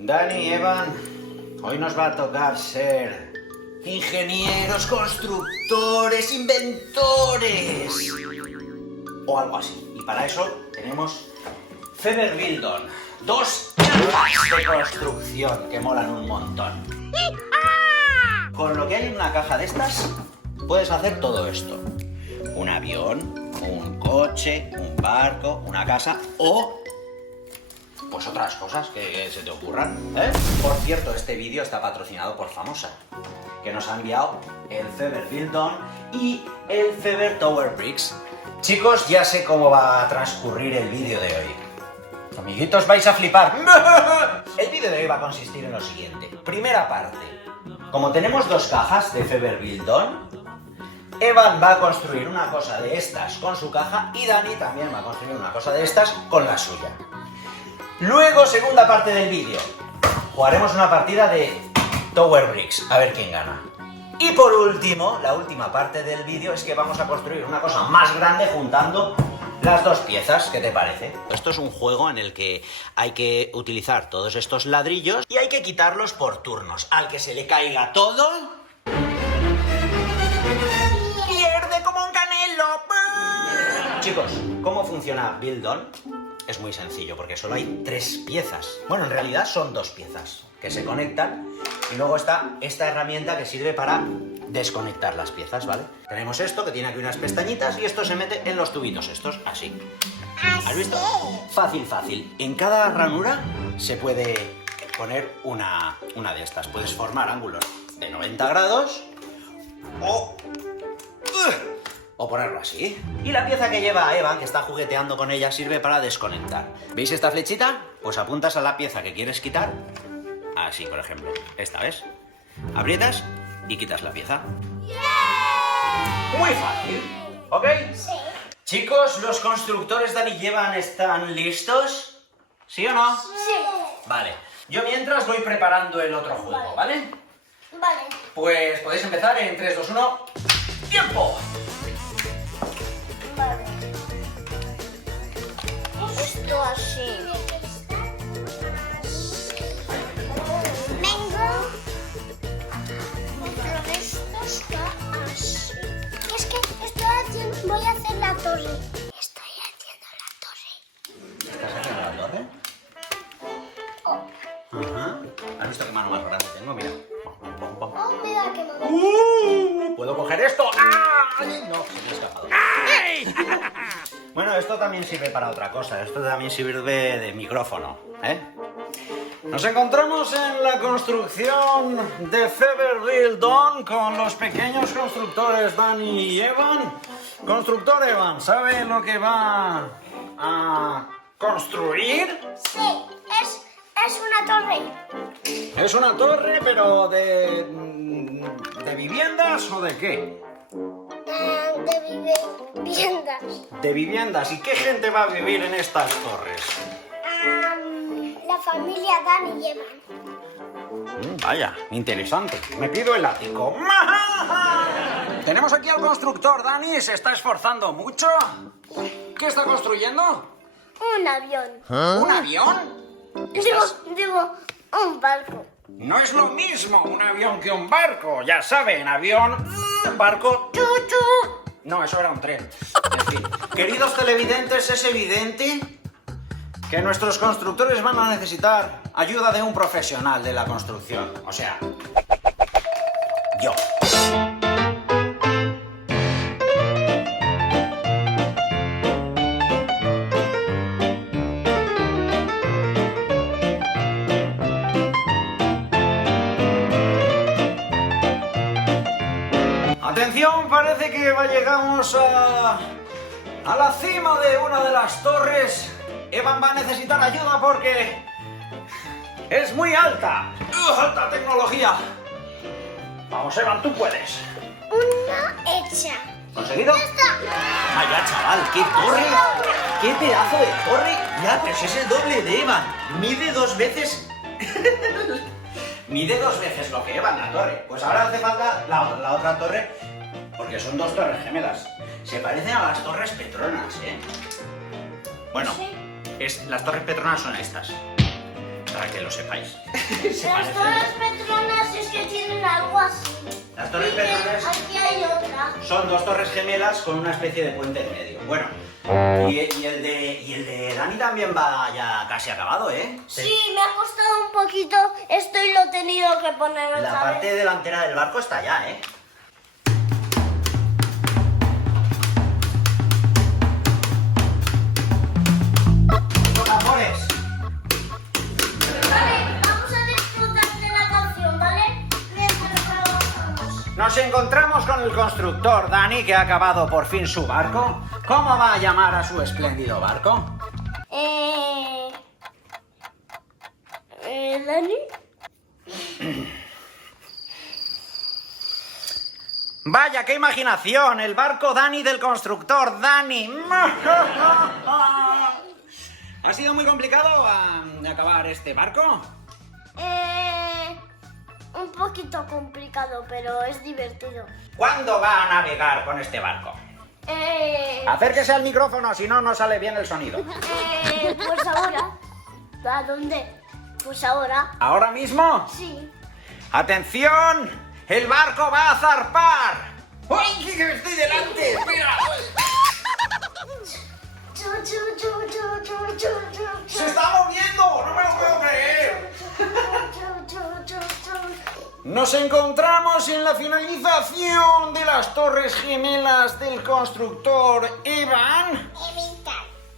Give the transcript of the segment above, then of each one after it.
Dani, Evan, hoy nos va a tocar ser ingenieros, constructores, inventores o algo así. Y para eso tenemos Feber Bildon, dos cajas de construcción que molan un montón. Con lo que hay en una caja de estas puedes hacer todo esto: un avión, un coche, un barco, una casa o pues otras cosas que se te ocurran, ¿eh? Por cierto, este vídeo está patrocinado por Famosa, que nos ha enviado el Feber Bildon y el Feber Tower Bricks. Chicos, ya sé cómo va a transcurrir el vídeo de hoy. Amiguitos, vais a flipar. El vídeo de hoy va a consistir en lo siguiente. Primera parte. Como tenemos dos cajas de Feber Bildon, Evan va a construir una cosa de estas con su caja y Dani también va a construir una cosa de estas con la suya. Luego, segunda parte del vídeo, jugaremos una partida de Tower Bricks, a ver quién gana. Y por último, la última parte del vídeo es que vamos a construir una cosa más grande juntando las dos piezas. ¿Qué te parece? Esto es un juego en el que hay que utilizar todos estos ladrillos y hay que quitarlos por turnos. Al que se le caiga todo pierde como un canelo. Chicos, ¿cómo funciona Bildon? Es muy sencillo, porque solo hay tres piezas. Bueno, en realidad son dos piezas que se conectan y luego está esta herramienta que sirve para desconectar las piezas, ¿vale? Tenemos esto que tiene aquí unas pestañitas y esto se mete en los tubitos estos, así. ¿Has visto? Fácil, fácil. En cada ranura se puede poner una de estas. Puedes formar ángulos de 90 grados o ponerlo así. Y la pieza que lleva Evan, que está jugueteando con ella, sirve para desconectar. ¿Veis esta flechita? Pues apuntas a la pieza que quieres quitar. Así, por ejemplo. Esta, ¿ves? Aprietas y quitas la pieza. Muy fácil, ¿ok? Sí. Chicos, ¿los constructores Dani y Evan están listos? ¿Sí o no? Sí. Vale. Yo mientras voy preparando el otro juego, ¿vale? Vale. Pues podéis empezar en 3, 2, 1... ¡Tiempo! Vale. Esto así. Vengo con esto está así. Y es que voy a hacer la torre. Estoy haciendo la torre. ¿Estás haciendo la torre? Ajá. ¿Has visto qué mano más grande tengo? Mira. Oh, mira qué mamá. ¿Puedo coger esto? ¡Ay! No, se me ha escapado. Bueno, esto también sirve para otra cosa. Esto también sirve de micrófono, ¿eh? Nos encontramos en la construcción de Feber Bildon con los pequeños constructores Dani y Evan. Constructor Evan, ¿sabe lo que va a construir? Sí, es una torre. Es una torre, pero ¿de viviendas o de qué? De viviendas. De viviendas. ¿Y qué gente va a vivir en estas torres? La familia Dani y Evan. Vaya, interesante. Me pido el ático. Tenemos aquí al constructor, Dani. ¿Se está esforzando mucho? ¿Qué está construyendo? Un avión. ¿Un avión? Digo, un barco. No es lo mismo un avión que un barco. Ya saben, avión, barco, chuchu. No, eso era un tren. En fin. Queridos televidentes, es evidente que nuestros constructores van a necesitar ayuda de un profesional de la construcción. O sea, yo. Atención, parece que llegamos a la cima de una de las torres. Evan va a necesitar ayuda porque es muy alta. ¡Alta tecnología! Vamos, Evan, tú puedes. Una hecha. ¿Conseguido? ¡Ya está! Vaya, chaval, qué torre. ¡Qué pedazo de torre! Ya, pero si es el doble de Evan. Mide 2 veces... Mide 2 veces lo que Evan, la torre. Pues ahora hace falta la otra torre, porque son 2 torres gemelas. Se parecen a las torres Petronas, ¿eh? Bueno, las torres Petronas son estas. para que lo sepáis. Las torres Petronas es que tienen algo así. Las torres Miren, Petronas aquí hay otra. son dos torres gemelas con una especie de puente en medio. Bueno, y el de Dani también va ya casi acabado, ¿eh? Sí, me ha costado un poquito esto y lo he tenido que poner otra La parte vez. delantera del barco está ya, ¿eh? Amores. Vale, vamos a disfrutar de la canción, ¿vale? Mientras trabajamos. Nos encontramos con el constructor Dani, que ha acabado por fin su barco. ¿Cómo va a llamar a su espléndido barco? ¿Dani? Vaya, qué imaginación, el barco Dani del constructor Dani. ¿Ha sido muy complicado acabar este barco? Un poquito complicado, pero es divertido. ¿Cuándo va a navegar con este barco? Acérquese al micrófono, si no, no sale bien el sonido. Pues ahora. ¿A dónde? Pues ahora. ¿Ahora mismo? Sí. ¡Atención! ¡El barco va a zarpar! ¡Uy, que estoy delante! ¡Espera! ¡Se está moviendo! ¡No me lo puedo creer! Nos encontramos en la finalización de las torres gemelas del constructor Evan.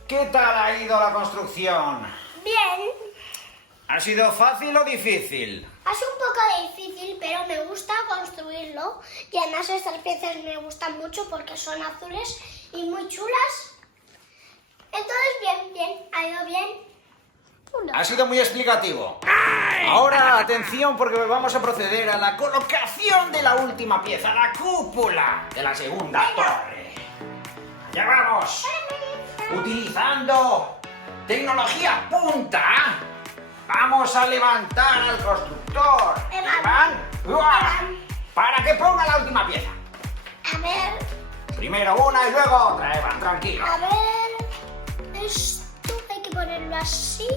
¿Qué tal ha ido la construcción? Bien. ¿Ha sido fácil o difícil? Es un poco difícil, pero me gusta construirlo. Y además estas piezas me gustan mucho porque son azules y muy chulas. Entonces, bien, ha ido bien. Ha sido muy explicativo. Ahora, atención, porque vamos a proceder a la colocación de la última pieza, la cúpula de la segunda torre. ¡Allá vamos! Utilizando tecnología punta, vamos a levantar al constructor. Evan. Para que ponga la última pieza. A ver, Primero una y luego otra, Evan, tranquilo. a ver. Esto hay que ponerlo así.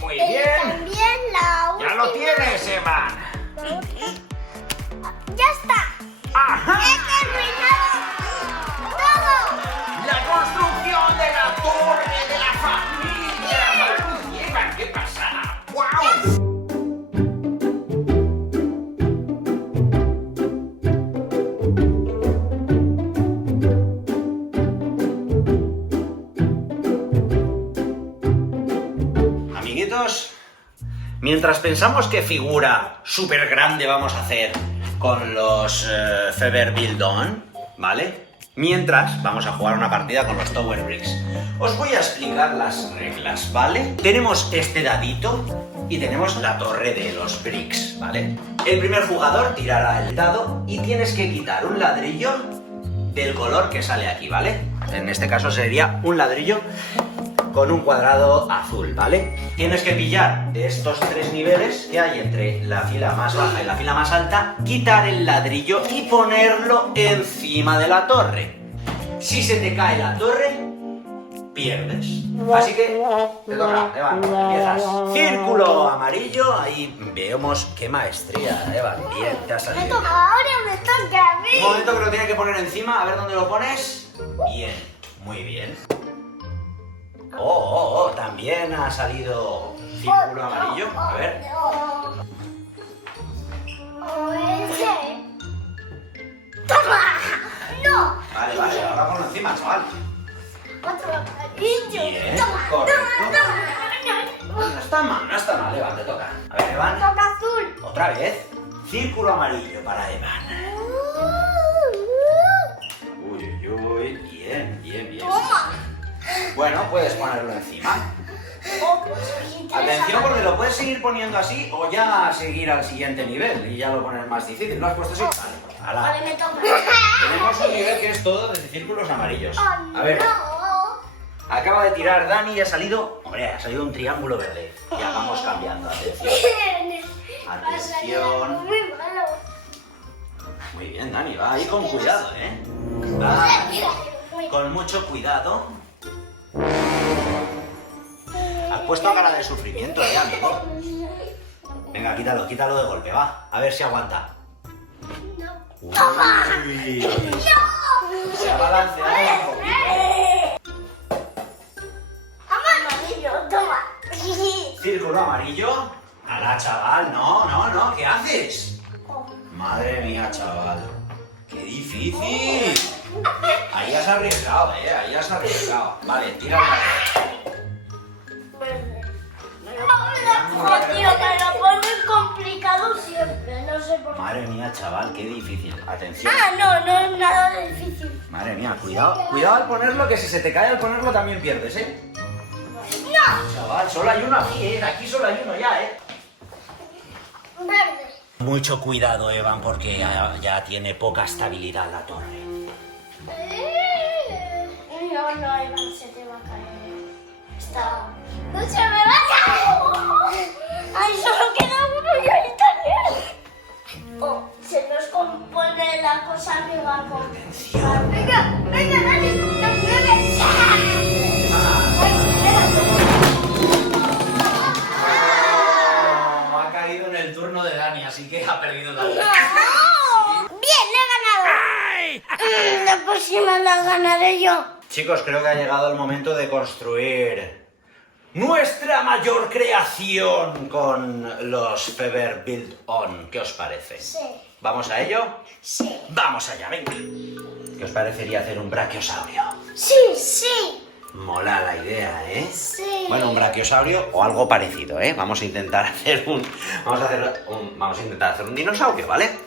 Muy Y bien. también la última. Ya lo tienes, Evan. La última. ¡Ya está! ¡Ajá! ¡He terminado todo! La construcción de la torre de la familia. Maru y Evan, ¿qué pasa? ¡Guau! Amiguitos, mientras pensamos qué figura súper grande vamos a hacer con los Feber Bildon, ¿vale? Mientras vamos a jugar una partida con los Tower Bricks. Os voy a explicar las reglas, ¿vale? Tenemos este dadito y tenemos la torre de los bricks, ¿vale? El primer jugador tirará el dado y tienes que quitar un ladrillo del color que sale aquí, ¿vale? En este caso sería un ladrillo con un cuadrado azul, ¿vale? Tienes que pillar de estos tres niveles que hay entre la fila más baja y la fila más alta, quitar el ladrillo y ponerlo encima de la torre. Si se te cae la torre, pierdes. Así que te toca, Evan, empiezas. Círculo amarillo, ahí vemos qué maestría, Evan. Bien, te ha Me salido. toca ahora, me toca a mí. Un momento que lo tiene que poner encima, a ver dónde lo pones. Bien, muy bien. Oh, también ha salido círculo amarillo. A ver. Ese. ¡Toma! ¡No! Vale, ahora ponlo encima, chaval. Otro amarillo. Bien, Toma, correcto. toma. No está mal, Evan, te toca. A ver, Evan, Toca azul. otra vez. Círculo amarillo para Evan. Uy, bien. Toma. Bueno, puedes ponerlo encima. Oh, pues es interesante. Atención, porque lo puedes seguir poniendo así o ya seguir al siguiente nivel y ya lo pones más difícil. ¿Lo has puesto así? Vale, ala. Vale, me toca. Tenemos un nivel que es todo de círculos amarillos. Oh, A ver, no. acaba de tirar Dani y ha salido... Hombre, ha salido un triángulo verde. Ya vamos cambiando, atención. Ha salido algo muy malo. Muy bien, Dani, va ahí con cuidado, ¿eh? Va con mucho cuidado. puesto cara de sufrimiento, amigo. Venga, quítalo de golpe, va. A ver si aguanta. No. ¡Toma! Uy. ¡No! Se ha balanceado un poquito. Amarillo, toma. Círculo amarillo. Ala, chaval, no, ¿qué haces? Madre mía, chaval. ¡Qué difícil! Ahí has arriesgado, ahí has arriesgado. Vale, tírala. Verde. Tío, me lo pones complicado siempre, no sé por qué. Madre mía, chaval, qué difícil. Atención. No es nada difícil. Madre mía, cuidado al ponerlo, que si se te cae al ponerlo también pierdes, ¿eh? No. Chaval, solo hay uno aquí, aquí solo hay uno ya, ¿eh? Verde. Mucho cuidado, Evan, porque ya tiene poca estabilidad la torre. No, Evan, se te va a caer. No se me va a caer. Ay, solo queda uno y ahí también. Oh, se nos compone la cosa, amiga. Atención. Venga, dale, nos mueves. Ha caído en el turno de Dani, así que ha perdido Dani. Bien, le he ganado. La próxima la ganaré yo. Chicos, creo que ha llegado el momento de construir nuestra mayor creación con los Feber Build On. ¿Qué os parece? Sí. ¿Vamos a ello? Sí. ¡Vamos allá, venga! ¿Qué os parecería hacer un brachiosaurio? Sí. Mola la idea, ¿eh? Sí. Bueno, un brachiosaurio o algo parecido, ¿eh? Vamos a intentar hacer vamos a intentar hacer un dinosaurio, ¿vale?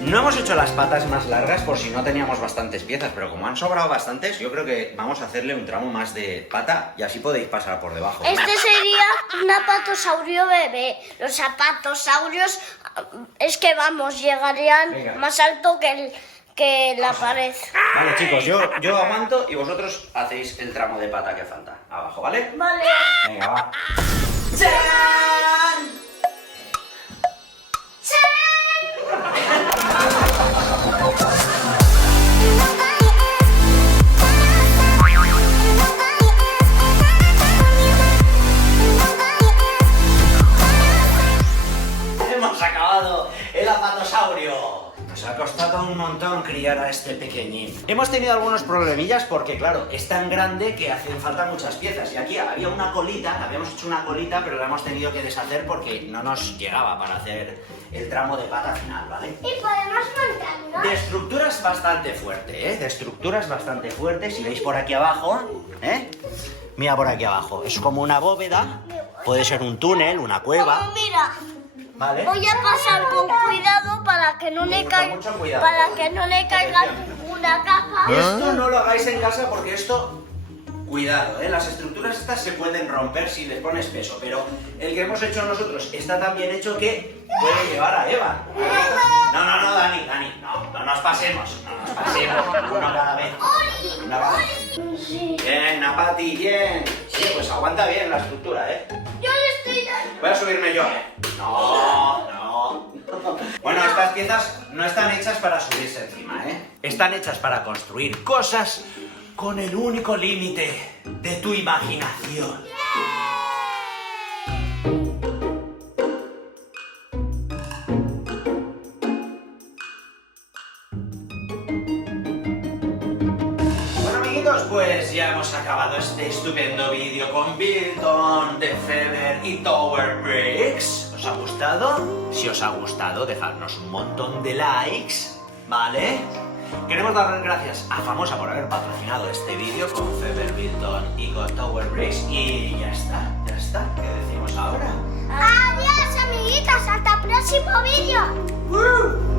No hemos hecho las patas más largas por si no teníamos bastantes piezas, pero como han sobrado bastantes, yo creo que vamos a hacerle un tramo más de pata y así podéis pasar por debajo. Este sería un apatosaurio bebé. Los apatosaurios es que vamos, llegarían Venga. más alto que la pared. Vale, chicos, yo aguanto y vosotros hacéis el tramo de pata que falta abajo, ¿vale? Vale. Venga, va. ¡Chan! ¡Hemos acabado el apatosaurio! Nos ha costado un montón criar a este pequeñín. Hemos tenido algunos problemillas porque, claro, es tan grande que hacen falta muchas piezas. Y aquí había una colita, habíamos hecho una colita, pero la hemos tenido que deshacer porque no nos llegaba para hacer el tramo de pata final, ¿vale? Y podemos montarlo. De estructuras bastante fuerte, ¿eh? De estructuras bastante fuertes. Si veis por aquí abajo, ¿eh? Mira por aquí abajo. Es como una bóveda. Puede ser un túnel, una cueva. Como mira, ¿Vale? voy a pasar con cuidado para que no le con caiga, mucho cuidado. para que no le caiga ninguna caja. Esto no lo hagáis en casa porque esto... Cuidado, ¿eh? Las estructuras estas se pueden romper si les pones peso, pero el que hemos hecho nosotros está tan bien hecho que puede llevar a Eva. No, Dani, no nos pasemos, uno cada vez. Bien, Napati, bien. Sí, pues aguanta bien la estructura, ¿eh? Yo le estoy dando. Voy a subirme yo, ¿eh? No. Bueno, estas piezas no están hechas para subirse encima, ¿eh? Están hechas para construir cosas con el único límite de tu imaginación. Bueno, amiguitos, pues ya hemos acabado este estupendo vídeo con Build On de Feber y Tower Bricks. ¿Os ha gustado? Si os ha gustado, dejadnos un montón de likes, ¿vale? Queremos dar las gracias a Famosa por haber patrocinado este vídeo con Feber Build On y con Tower Bricks. Y ya está. ¿Qué decimos ahora? Adiós, amiguitas, hasta el próximo vídeo.